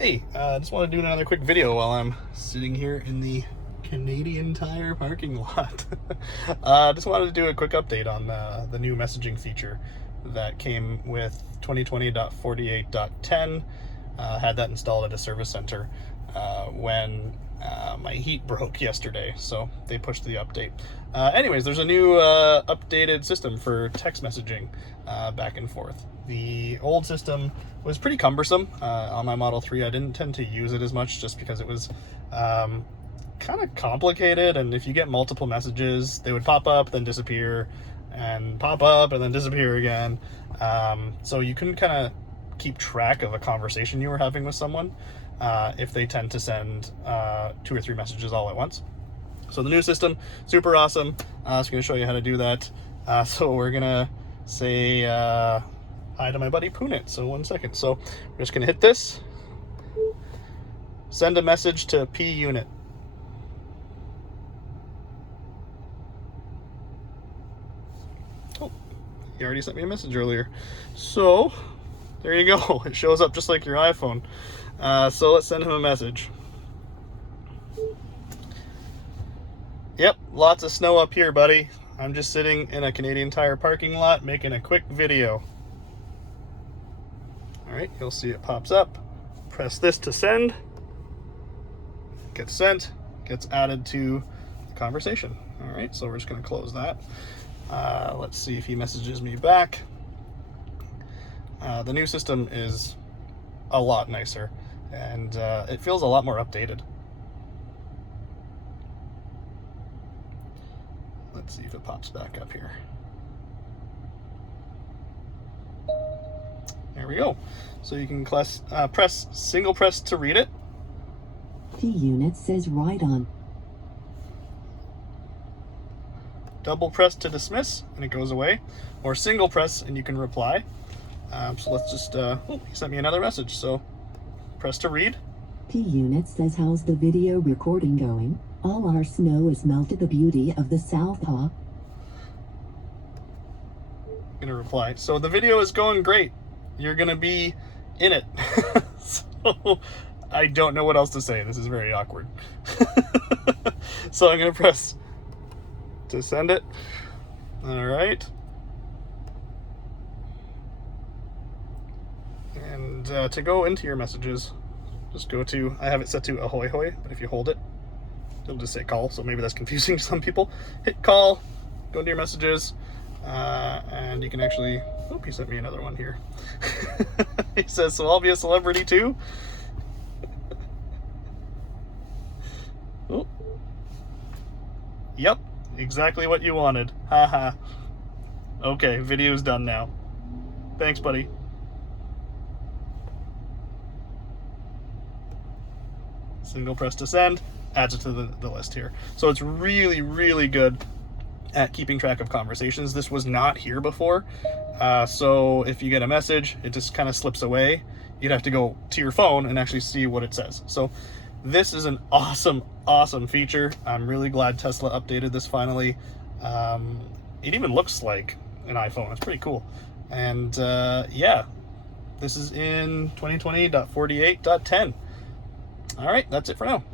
Hey, just want to do another quick video while I'm sitting here in the Canadian Tire parking lot. Just wanted to do a quick update on the new messaging feature that came with 2020.48.10. Had that installed at a service center when my heat broke yesterday, so they pushed the update. Anyways, there's a new updated system for text messaging back and forth. The old system was pretty cumbersome on my Model 3. I didn't tend to use it as much just because it was kind of complicated, and if you get multiple messages, they would pop up, then disappear, and pop up, and then disappear again. So you couldn't kind of keep track of a conversation you were having with someone if they tend to send 2 or 3 messages all at once. So the new system, super awesome. So I'm going to show you how to do that. So we're going to say hi to my buddy Punit. So 1 second. So we're just going to hit this. Send a message to P unit. Oh, he already sent me a message earlier. So there you go. It shows up just like your iPhone. So let's send him a message. Yep, lots of snow up here, buddy. I'm just sitting in a Canadian Tire parking lot making a quick video. All right, you'll see it pops up. Press this to send. Gets sent, gets added to the conversation. All right, so we're just gonna close that. Let's see if he messages me back. The new system is a lot nicer, and it feels a lot more updated. Let's see if it pops back up here. There we go. So you can press single press to read it. P unit says right on. Double press to dismiss and it goes away, or single press and you can reply. So let's just, he sent me another message. So press to read. P unit says, how's the video recording going? All our snow is melted, the beauty of the South Paw. I'm gonna reply. So the video is going great. You're gonna be in it. So I don't know what else to say. This is very awkward. So I'm gonna press to send it. All right. And to go into your messages, just go to, I have it set to ahoy hoy, but if you hold it, it'll just say call, so maybe that's confusing to some people. Hit call, go into your messages, and you can actually, oh, he sent me another one here. He says, so I'll be a celebrity too? Oh. Yep, exactly what you wanted. Haha. Okay, video's done now. Thanks, buddy. Single press to send, adds it to the list here. So it's really, really good at keeping track of conversations. This was not here before. So if you get a message, it just kind of slips away. You'd have to go to your phone and actually see what it says. So this is an awesome, awesome feature. I'm really glad Tesla updated this finally. It even looks like an iPhone. It's pretty cool. And yeah, this is in 2020.48.10. All right, that's it for now.